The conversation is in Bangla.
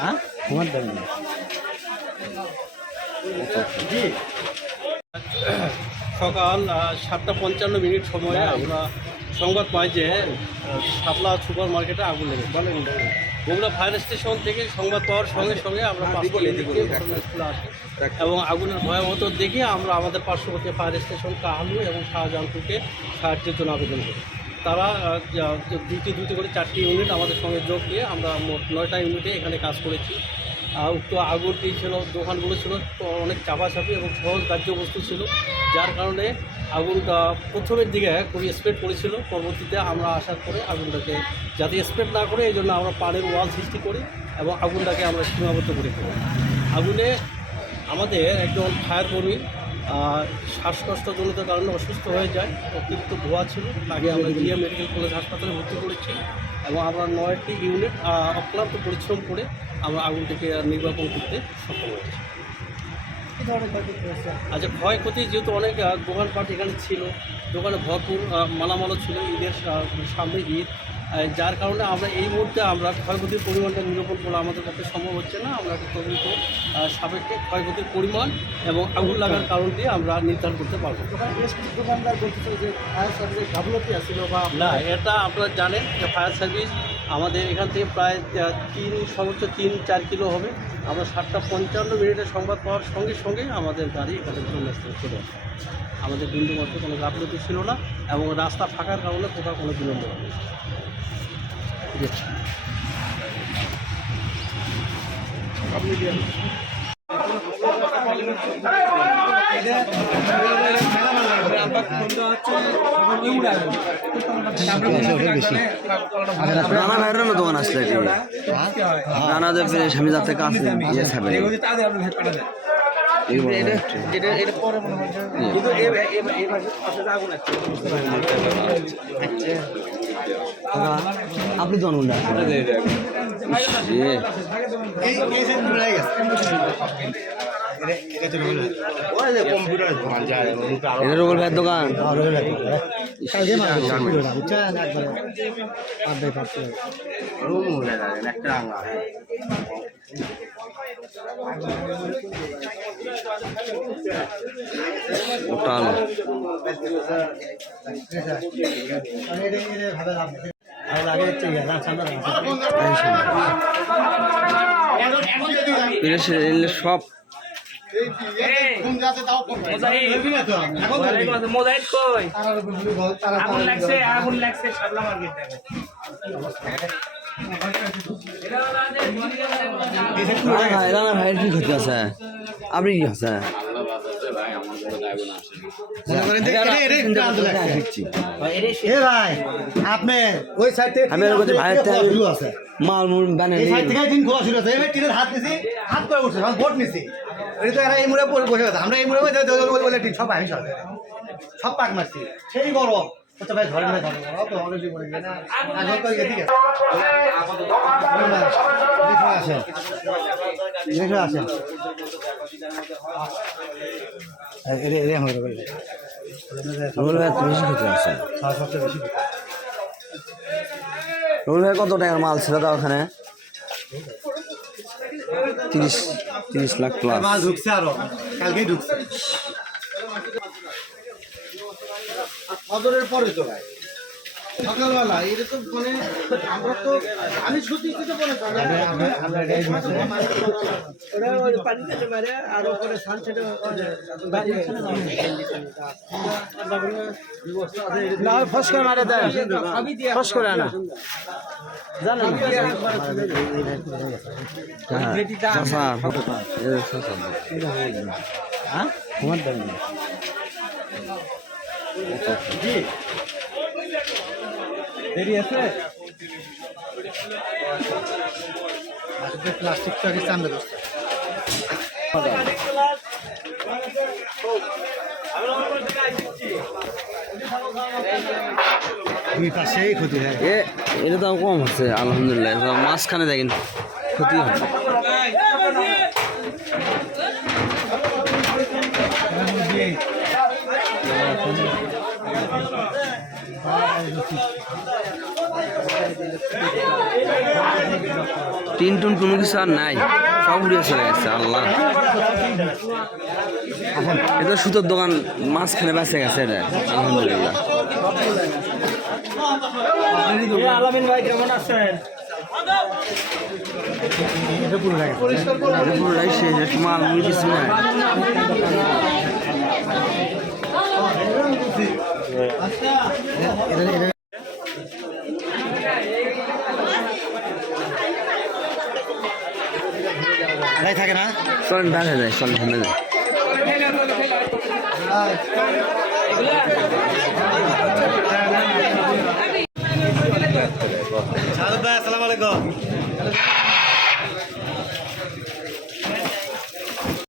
হ্যাঁ আমার দেবেন না। সকাল 7:55 সময়ে আমরা সংবাদ পাই যে শাপলা সুপার মার্কেটে আগুন লেগেছে। বগুড়া ফায়ার স্টেশন থেকে সংবাদ পাওয়ার সঙ্গে সঙ্গে আমরা ঘটনাস্থলে আসি এবং আগুনের ভয়াবহতা দেখে আমরা আমাদের পার্শ্ববর্তী ফায়ার স্টেশন কাহালু এবং শাহজাহানপুরকে সাহায্যের জন্য আবেদন করি। তারা দুটি করে 4টি ইউনিট আমাদের সঙ্গে যোগ দিয়ে আমরা মোট 9টা ইউনিটে এখানে কাজ করেছি। উক্ত আগুনটি ছিল, দোকানগুলো ছিল অনেক চাপাচাপি এবং সহজ গ্রাহ্য বস্তু ছিল, যার কারণে আগুনটা প্রথমের দিকে খুবই স্প্রেড করেছিল। পরবর্তীতে আমরা আসার পরে আগুনটাকে যাতে স্প্রেড না করে এই জন্য আমরা পানের ওয়াল সৃষ্টি করি এবং আগুনটাকে আমরা সীমাবদ্ধ করে ফেলি। আগুনে আমাদের একজন ফায়ার কর্মী শ্বাসকষ্টজনিত কারণে অসুস্থ হয়ে যায়, অতিরিক্ত ধোঁয়া ছিল, তাকে আমরা গিয়ে মেডিকেল কলেজ হাসপাতালে ভর্তি করেছি এবং আমরা 9টি ইউনিট অক্লান্ত পরিশ্রম করে আমরা আগুনটিকে নির্বাপন করতে সক্ষম হয়েছি। আচ্ছা, ক্ষয়ক্ষতি যেহেতু অনেক দোকানপাট এখানে ছিল, দোকানে ভরপুর মালামালও ছিল, ঈদের সামনে ঈদ, যার কারণে আমরা এই মুহূর্তে আমরা ক্ষয়ক্ষতির পরিমাণটা নিরূপণ করা আমাদের পক্ষে সম্ভব হচ্ছে না। আমরা একটা তদন্ত সাপেক্ষে ক্ষয়ক্ষতির পরিমাণ এবং আগুন লাগার কারণটি আমরা নির্ধারণ করতে পারবো। দোকানদার বলতেছিল যে ফায়ার সার্ভিসের গাফলতি আসছিল বা না, এটা আপনারা জানেন যে ফায়ার সার্ভিস আমাদের এখান থেকে প্রায় সর্বোচ্চ 3-4 কিলো হবে। আমরা 7:55 সংবাদ পাওয়ার সঙ্গে সঙ্গে আমাদের গাড়ি এখানে ঘটনাস্থলে চলে আসে। আমাদের বিন্দুমাত্র কোনো গাফলতি ছিল না এবং রাস্তা ফাঁকার কারণে কোথাও কোনো বিলম্ব হয়নি। রানা ভাইয়ের দোকান আসলে রানা দেবের স্বামী যাতে কাছে আপনি জন্ম রুবেল ভাইয়ের দোকান সব ভাইয়ের কি ক্ষতি আছে? আপনি কি আছে মাল মুল হাত করে উঠছে ভোট নিছি এই মুড়ে বসে গেছে। আমরা এই মুড়ে সব আমি সব পাক মারছি, সেই গরম ভাই ধরে না আছে কত টাকার মাল ছিল তা ওখানে? 30 লাখ প্লাস মাল ঢুকছে, আরো কালকেই ঢুকছে। ফজরের পরে তো ভাই সকালবেলা এরকম মানে আমরা তো আমি সত্যি তো বলে ফসকে মারে দেয়, ফস করে না জানেন আমার দেবেন না। দেরি আছে প্লাস্টিকটা চান্দা দুই পাশেই ক্ষতি হয়। এটা তো কম হচ্ছে আলহামদুলিল্লাহ, মাঝখানে দেখেন ক্ষতি হয়। টিন টুন কোনো কিছু আর নাই, সব উড়িয়ে চলে গেছে। আল্লাহ, এটা সুতোর দোকান মাঝখানে বেঁচে গেছে এটা, আলহামদুলিল্লাহ। আলামিন ভাই কেমন আছেন? এটা পুরোটাই পুরোটাই শেষ, একটু মাল মুড়ি কিছু নাই। গাড়ি থাকে না। চলেন বাইরে যায়, চলেন সামনে যায়। সাদুর ভাই আসসালামু আলাইকুম।